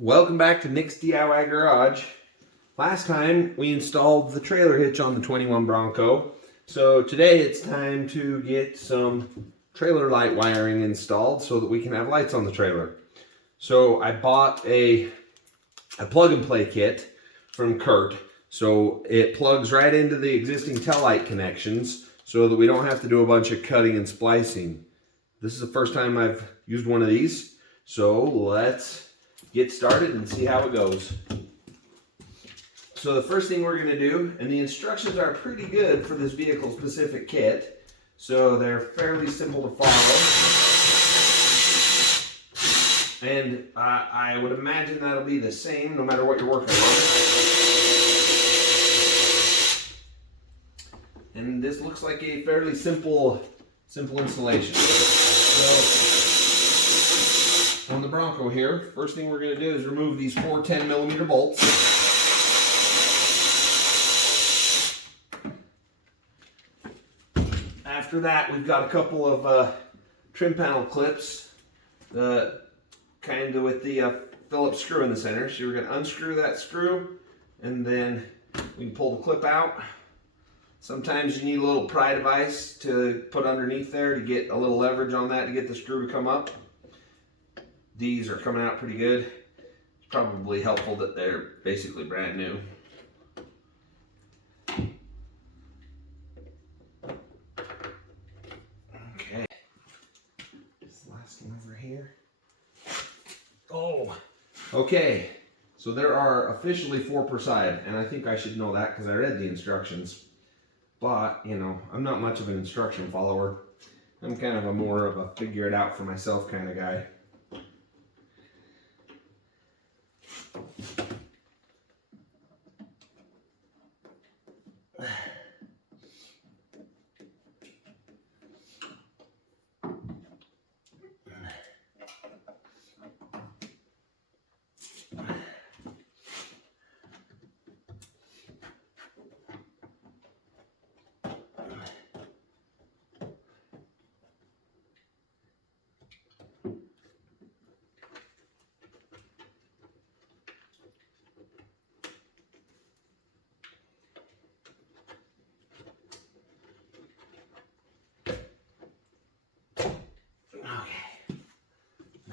Welcome back to Nick's DIY Garage. Last time we installed the trailer hitch on the 21 Bronco. So today it's time to get some trailer light wiring installed so that we can have lights on the trailer. So I bought a plug and play kit from Curt. So it plugs right into the existing taillight connections so that we don't have to do a bunch of cutting and splicing. This is the first time I've used one of these. So let's get started and see how it goes. So the first thing we're going to do, and the instructions are pretty good for this vehicle specific kit, so they're fairly simple to follow, and I would imagine that'll be the same no matter what you're working on. And this looks like a fairly simple installation. So on the Bronco here, first thing we're going to do is remove these 4 10mm bolts. After that, we've got a couple of trim panel clips, kind of with the Phillips screw in the center. So we're going to unscrew that screw, and then we can pull the clip out. Sometimes you need a little pry device to put underneath there to get a little leverage on that to get the screw to come up. These are coming out pretty good. It's probably helpful that they're basically brand new. Okay. This last one over here. Oh, okay. So there are officially 4 per side, and I think I should know that because I read the instructions. But, you know, I'm not much of an instruction follower. I'm kind of more of a figure it out for myself kind of guy.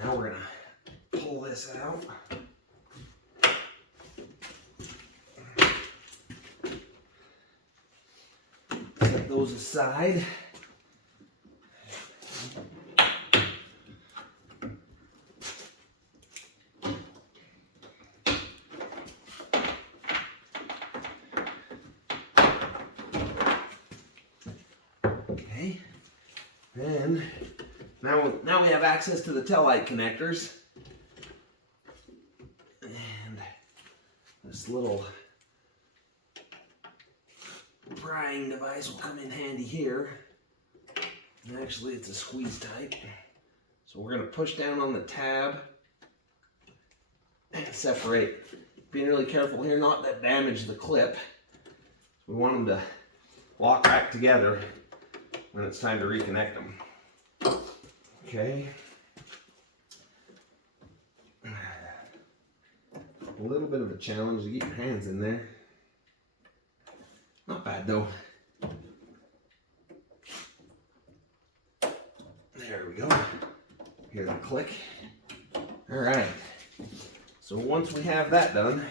Now we're going to pull this out. Set those aside. Okay. Then now we have access to the taillight connectors, and this little prying device will come in handy here. And actually it's a squeeze type, so we're going to push down on the tab and separate. Being really careful here not to damage the clip. We want them to lock back together when it's time to reconnect them. Okay. A little bit of a challenge to get your hands in there. Not bad though. There we go. Hear the click. All right. So once we have that done,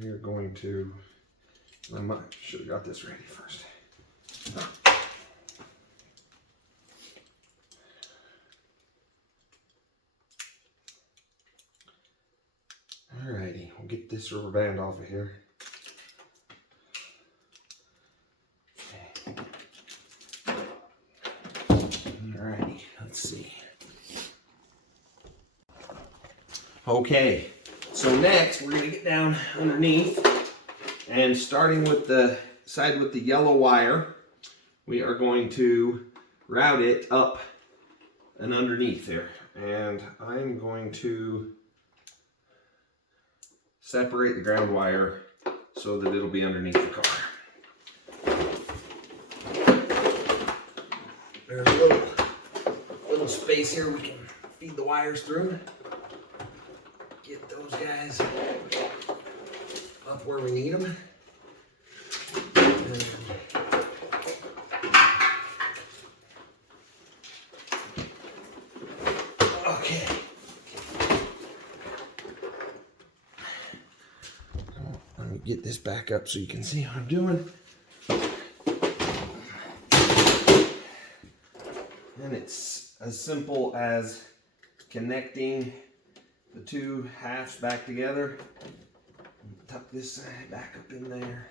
we're going to, I should have got this ready first. Alrighty, we'll get this rubber band off of here. Okay. Alrighty, let's see. Okay, so next we're going to get down underneath, and starting with the side with the yellow wire, we are going to route it up and underneath there. And I'm going to separate the ground wire so that it'll be underneath the car. There's a little space here we can feed the wires through. Get those guys up where we need them. Okay. Let me get this back up so you can see what I'm doing. And it's as simple as connecting the two halves back together. Tuck this side back up in there.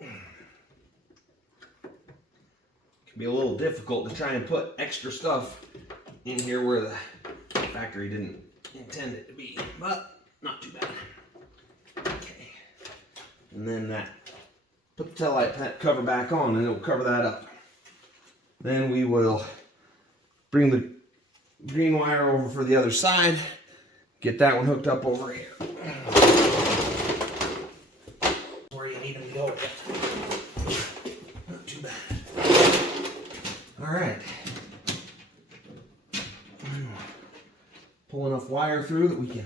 Can be a little difficult to try and put extra stuff in here where the factory didn't intend it to be, but not too bad. Okay. And then put the tail light cover back on and it'll cover that up. Then we will bring the green wire over for the other side. Get that one hooked up over here. Where you need them to go. Not too bad. All right. Pull enough wire through that we can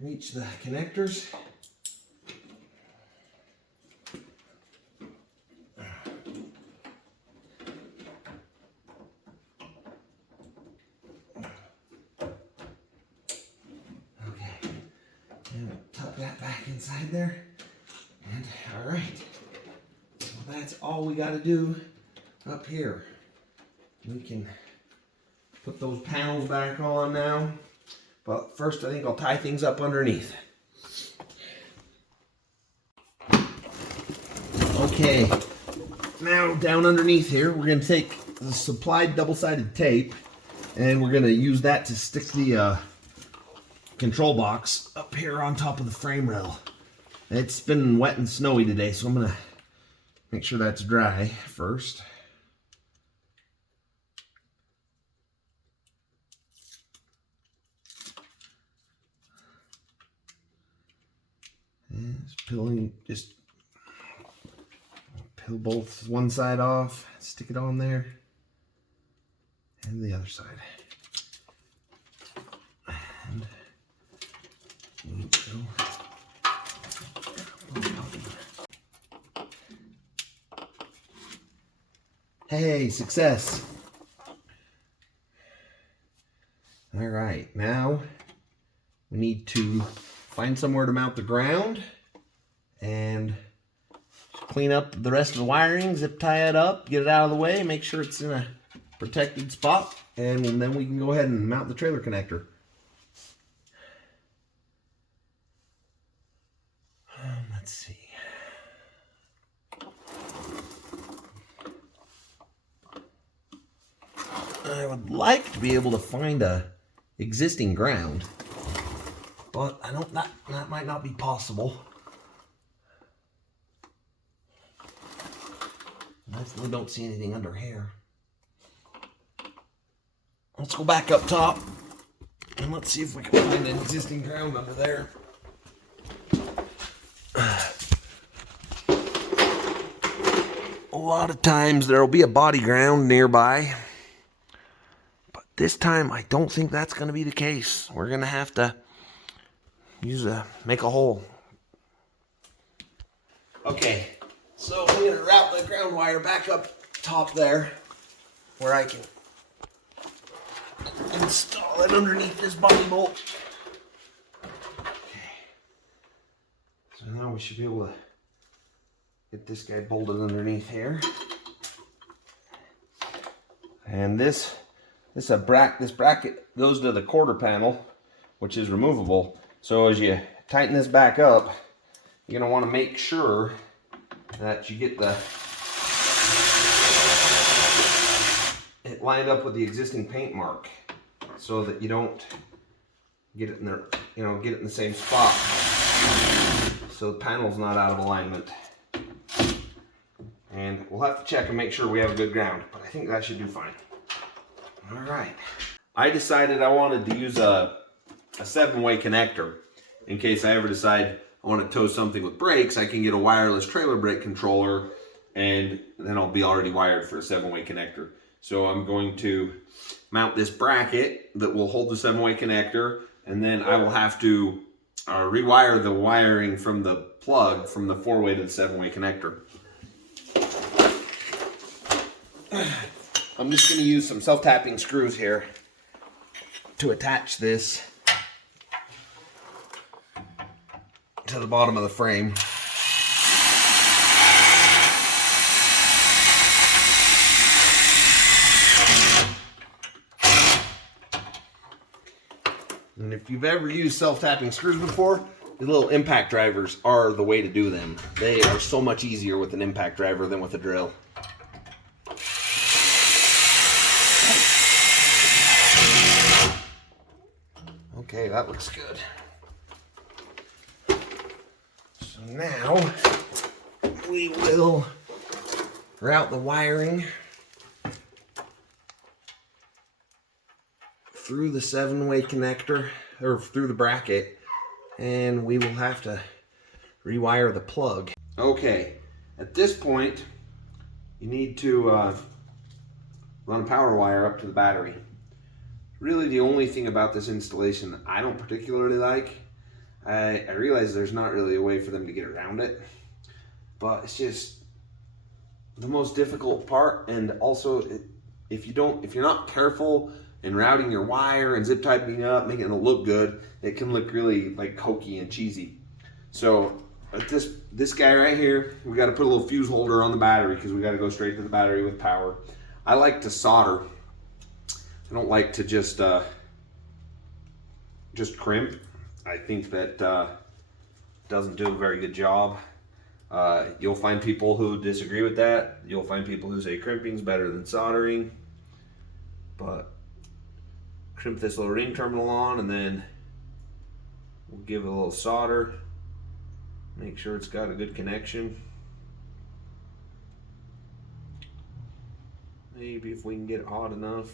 reach the connectors. Okay, and we'll tuck that back inside there. And all right, well, that's all we got to do up here. We can put those panels back on now. But first, I think I'll tie things up underneath. Okay, now down underneath here, we're going to take the supplied double-sided tape and we're going to use that to stick the control box up here on top of the frame rail. It's been wet and snowy today, so I'm going to make sure that's dry first. Just peel both one side off, stick it on there, and the other side. And we go. Hey, success! All right, now we need to find somewhere to mount the ground and clean up the rest of the wiring, zip tie it up, get it out of the way, make sure it's in a protected spot, and then we can go ahead and mount the trailer connector. Let's see. I would like to be able to find a existing ground, but I don't. That might not be possible. I definitely don't see anything under here. Let's go back up top and let's see if we can find an existing ground under there. A lot of times there will be a body ground nearby, but this time I don't think that's going to be the case. We're going to have to make a hole. Okay, so I'm going to route the ground wire back up top there where I can install it underneath this body bolt. Okay, so now we should be able to get this guy bolted underneath here. And this bracket goes to the quarter panel, which is removable. So as you tighten this back up, you're going to want to make sure that you get it lined up with the existing paint mark, so that you don't get it in there, get it in the same spot, so the panel's not out of alignment. And we'll have to check and make sure we have a good ground, but I think that should do fine. All right. I decided I wanted to use a 7-way connector in case I ever decide I want to tow something with brakes, I can get a wireless trailer brake controller, and then I'll be already wired for a 7-way connector. So I'm going to mount this bracket that will hold the 7-way connector, and then I will have to rewire the wiring from the plug from the 4-way to the 7-way connector. I'm just going to use some self-tapping screws here to attach this to the bottom of the frame. And if you've ever used self-tapping screws before, the little impact drivers are the way to do them. They are so much easier with an impact driver than with a drill. Okay, that looks good. So now we will route the wiring through the 7-way connector, or through the bracket, and we will have to rewire the plug. Okay, at this point, you need to run a power wire up to the battery. Really the only thing about this installation that I don't particularly like. I realize there's not really a way for them to get around it, but it's just the most difficult part. And also, if you're not careful in routing your wire and zip tightening up, making it look good, it can look really like hokey and cheesy. So at this guy right here, we got to put a little fuse holder on the battery because we got to go straight to the battery with power. I like to solder. I don't like to just crimp. I think that doesn't do a very good job. You'll find people who disagree with that. You'll find people who say crimping's better than soldering. But crimp this little ring terminal on, and then we'll give it a little solder. Make sure it's got a good connection. Maybe if we can get it hot enough.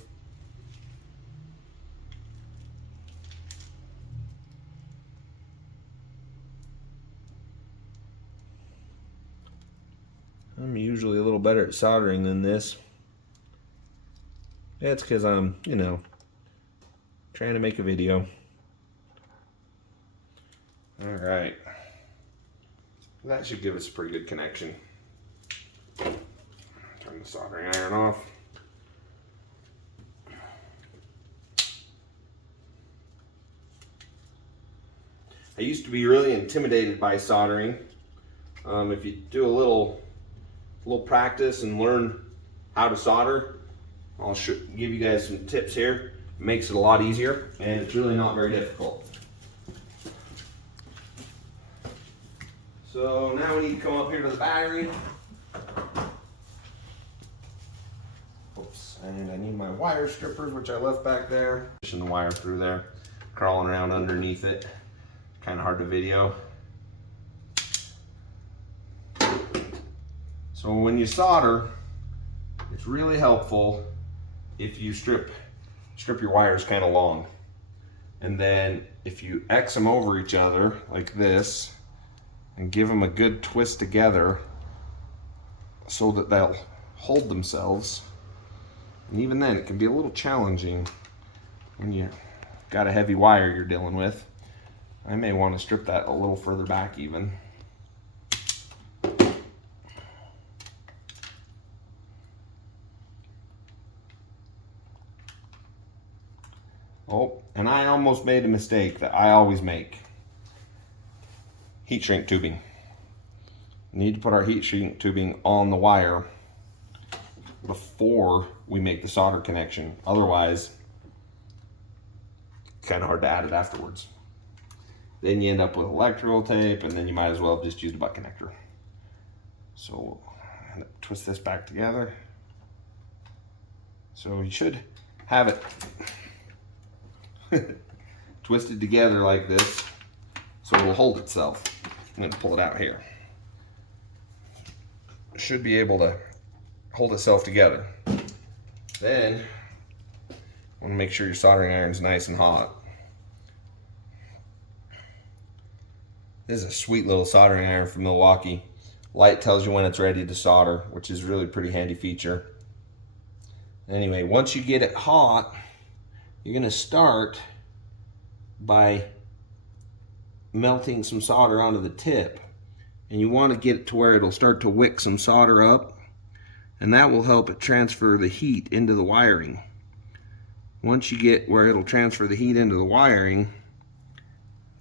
I'm usually a little better at soldering than this. That's because I'm, trying to make a video. Alright. That should give us a pretty good connection. Turn the soldering iron off. I used to be really intimidated by soldering. If you do a little practice and learn how to solder, I'll give you guys some tips here. It makes it a lot easier, and it's really not very difficult. So now we need to come up here to the battery. Oops, and I need my wire strippers, which I left back there. Pushing the wire through there, crawling around underneath it. Kind of hard to video. So when you solder, it's really helpful if you strip your wires kind of long. And then if you X them over each other like this and give them a good twist together so that they'll hold themselves. And even then, it can be a little challenging when you got a heavy wire you're dealing with. I may want to strip that a little further back even. Oh, and I almost made a mistake that I always make. Heat shrink tubing. We need to put our heat shrink tubing on the wire before we make the solder connection. Otherwise, it's kind of hard to add it afterwards. Then you end up with electrical tape, and then you might as well just use the butt connector. So we'll twist this back together. So you should have it twisted together like this, so it'll hold itself. I'm going to pull it out here. It should be able to hold itself together. Then I want to make sure your soldering iron's nice and hot. This is a sweet little soldering iron from Milwaukee. Light tells you when it's ready to solder, which is really a pretty handy feature. Anyway, once you get it hot, you're gonna start by melting some solder onto the tip. And you want to get it to where it'll start to wick some solder up, and that will help it transfer the heat into the wiring. Once you get where it'll transfer the heat into the wiring,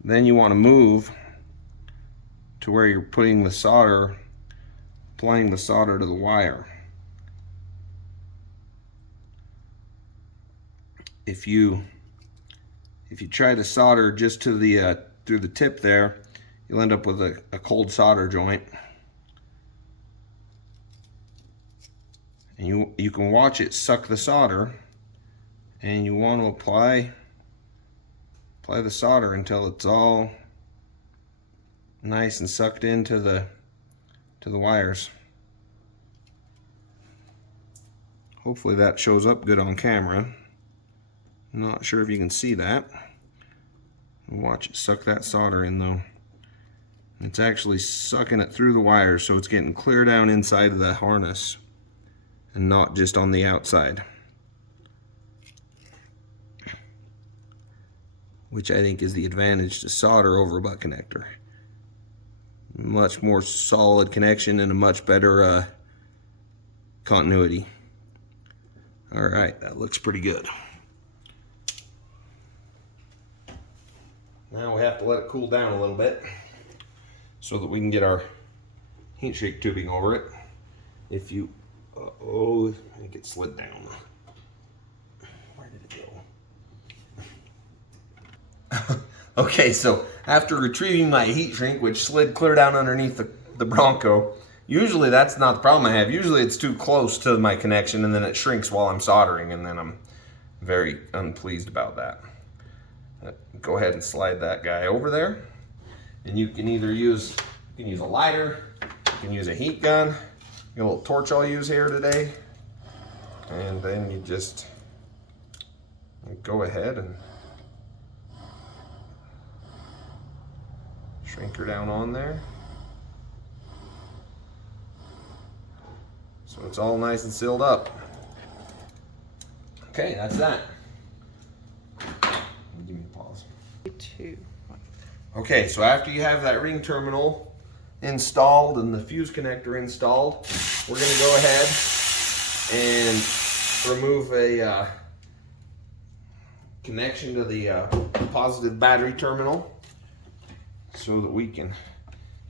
then you want to move to where you're putting the solder, applying the solder to the wire. If you try to solder just to the through the tip there, you'll end up with a cold solder joint. And you can watch it suck the solder, and you want to apply the solder until it's all nice and sucked into the wires. Hopefully that shows up good on camera. I'm not sure if you can see that. Watch it suck that solder in though. It's actually sucking it through the wires, so it's getting clear down inside of the harness and not just on the outside, which I think is the advantage to solder over a butt connector. Much more solid connection and a much better continuity. Alright, that looks pretty good. Now we have to let it cool down a little bit so that we can get our heat shrink tubing over it. If you, oh, I think it slid down. Where did it go? Okay, so after retrieving my heat shrink, which slid clear down underneath the Bronco, usually that's not the problem I have. Usually it's too close to my connection and then it shrinks while I'm soldering, and then I'm very unpleased about that. Go ahead and slide that guy over there, and you can either use a lighter, you can use a heat gun, a little torch I'll use here today, and then you just go ahead and shrink her down on there so it's all nice and sealed up. Okay, that's that. Give me a pause. 2, 1. Okay, so after you have that ring terminal installed and the fuse connector installed, we're going to go ahead and remove a connection to the positive battery terminal so that we can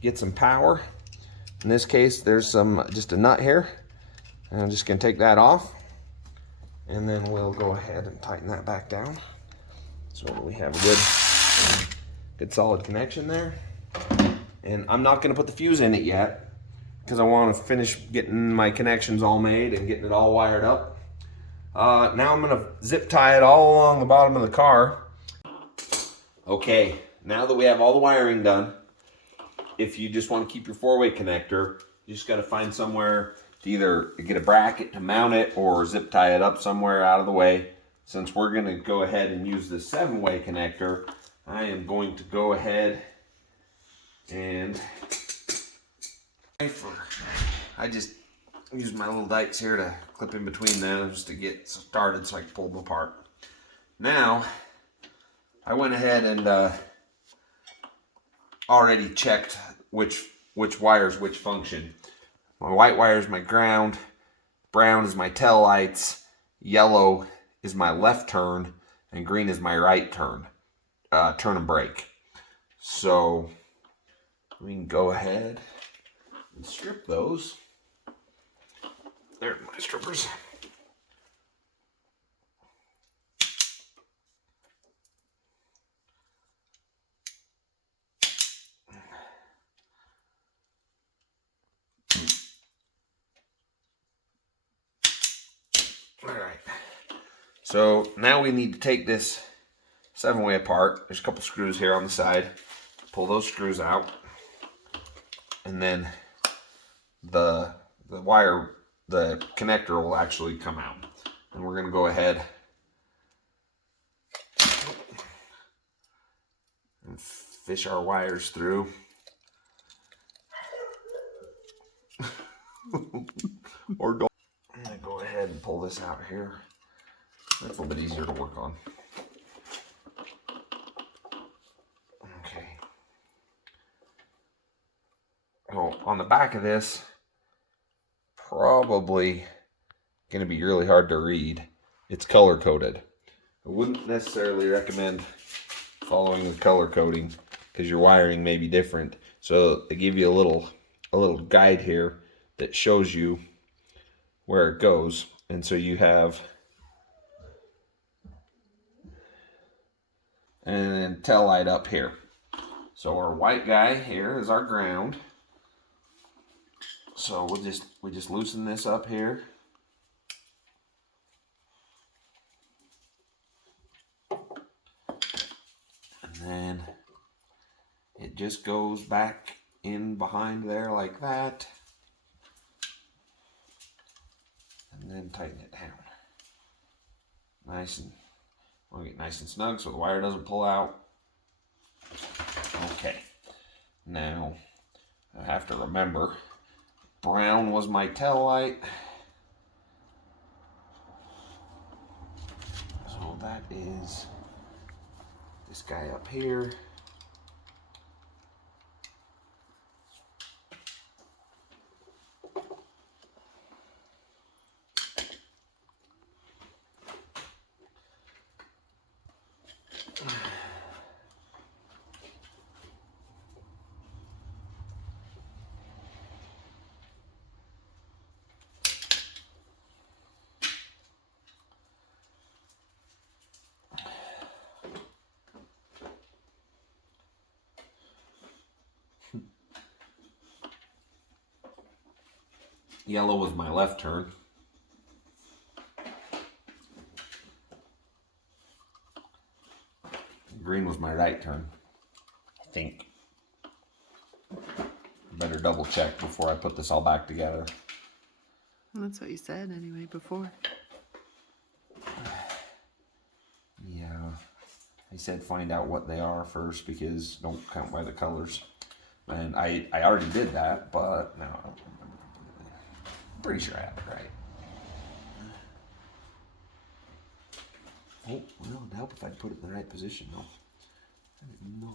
get some power. In this case, there's just a nut here, and I'm just going to take that off, and then we'll go ahead and tighten that back down so that we have a good solid connection there. And I'm not going to put the fuse in it yet because I want to finish getting my connections all made and getting it all wired up. Now I'm going to zip tie it all along the bottom of the car. Okay, now that we have all the wiring done, if you just want to keep your 4-way connector, you just got to find somewhere to either get a bracket to mount it or zip tie it up somewhere out of the way. Since we're going to go ahead and use the 7-way connector, I am going to go ahead and I just use my little dikes here to clip in between them just to get started so I can pull them apart. Now, I went ahead and already checked which wires which function. My white wire is my ground, brown is my tail lights, yellow is my left turn, and green is my right turn and brake. So we can go ahead and strip those. There's my strippers. So now we need to take this 7-way apart. There's a couple screws here on the side. Pull those screws out, and then the wire, the connector will actually come out. And we're going to go ahead and fish our wires through. Or don't. I'm gonna go ahead and pull this out here. That's a little bit easier to work on. Okay. Oh, on the back of this, probably going to be really hard to read. It's color coded. I wouldn't necessarily recommend following the color coding because your wiring may be different. So they give you a little guide here that shows you where it goes. And so you have and tail light up here. So our white guy here is our ground. So we just loosen this up here. And then it just goes back in behind there like that. And then tighten it down. We'll get nice and snug so the wire doesn't pull out. Okay. Now, I have to remember, brown was my tail light. So that is this guy up here. Yellow was my left turn. Green was my right turn, I think. Better double check before I put this all back together. Well, that's what you said anyway before. Yeah, I said find out what they are first because don't count by the colors. And I already did that, but no, I'm pretty sure I have it right. Oh, well, it'd help if I'd put it in the right position though. I did not.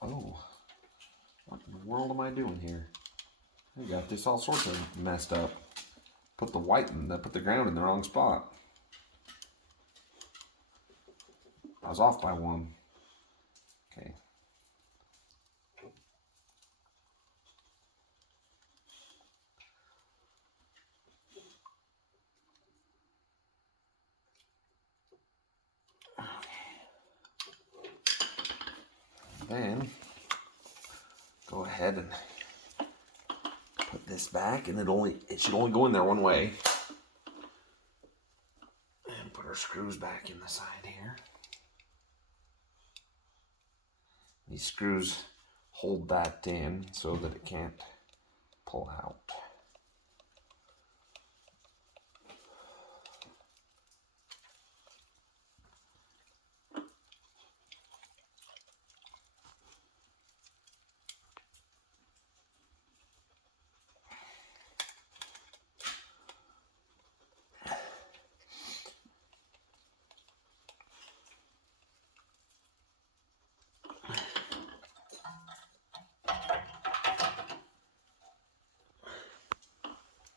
Oh, what in the world am I doing here? I got this all sorts of messed up. Put the put the ground in the wrong spot. I was off by one. Okay. Then go ahead and put this back, and it should only go in there one way. And put our screws back in the side here. These screws hold that in so that it can't pull out.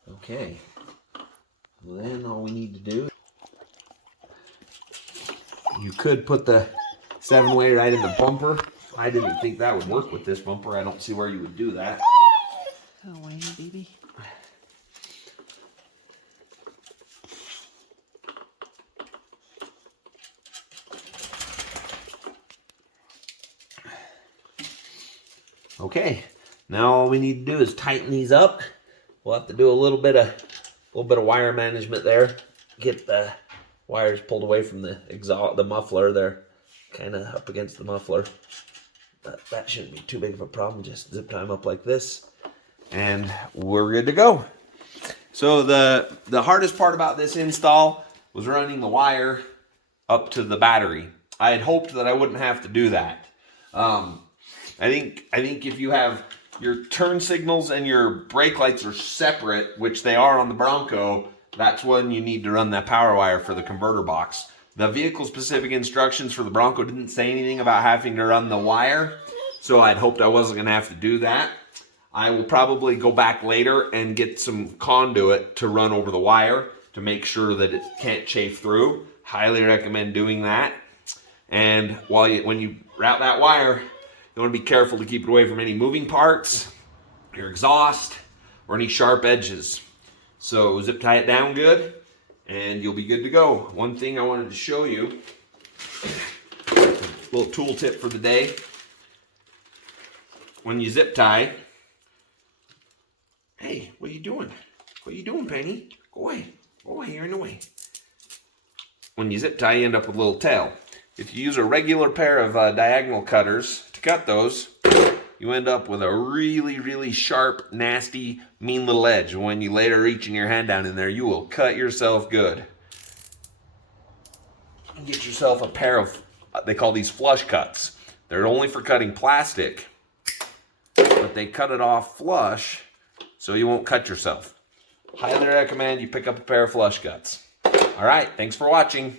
Okay, then all we need to do, you could put the 7-way right in the bumper. I didn't think that would work with this bumper. I don't see where you would do that. Oh, whiny baby. Okay, now all we need to do is tighten these up. We'll have to do a little bit of wire management there. Get the wires pulled away from the exhaust, the muffler. They're kind of up against the muffler. But that shouldn't be too big of a problem. Just zip tie them up like this, and we're good to go. So the hardest part about this install was running the wire up to the battery. I had hoped that I wouldn't have to do that. I think if you have your turn signals and your brake lights are separate, which they are on the Bronco, that's when you need to run that power wire for the converter box. The vehicle-specific instructions for the Bronco didn't say anything about having to run the wire, so I'd hoped I wasn't going to have to do that. I will probably go back later and get some conduit to run over the wire to make sure that it can't chafe through. Highly recommend doing that. And when you route that wire, you want to be careful to keep it away from any moving parts, your exhaust, or any sharp edges. So zip tie it down good, and you'll be good to go. One thing I wanted to show you, a little tool tip for the day. When you zip tie, hey, what are you doing? What are you doing, Penny? Go away. Go away, you're in the way. When you zip tie, you end up with a little tail. If you use a regular pair of diagonal cutters to cut those, you end up with a really, really sharp, nasty, mean little edge. When you later reaching your hand down in there, you will cut yourself good. Get yourself a pair of, they call these flush cuts. They're only for cutting plastic, but they cut it off flush so you won't cut yourself. Highly recommend you pick up a pair of flush cuts. All right, thanks for watching.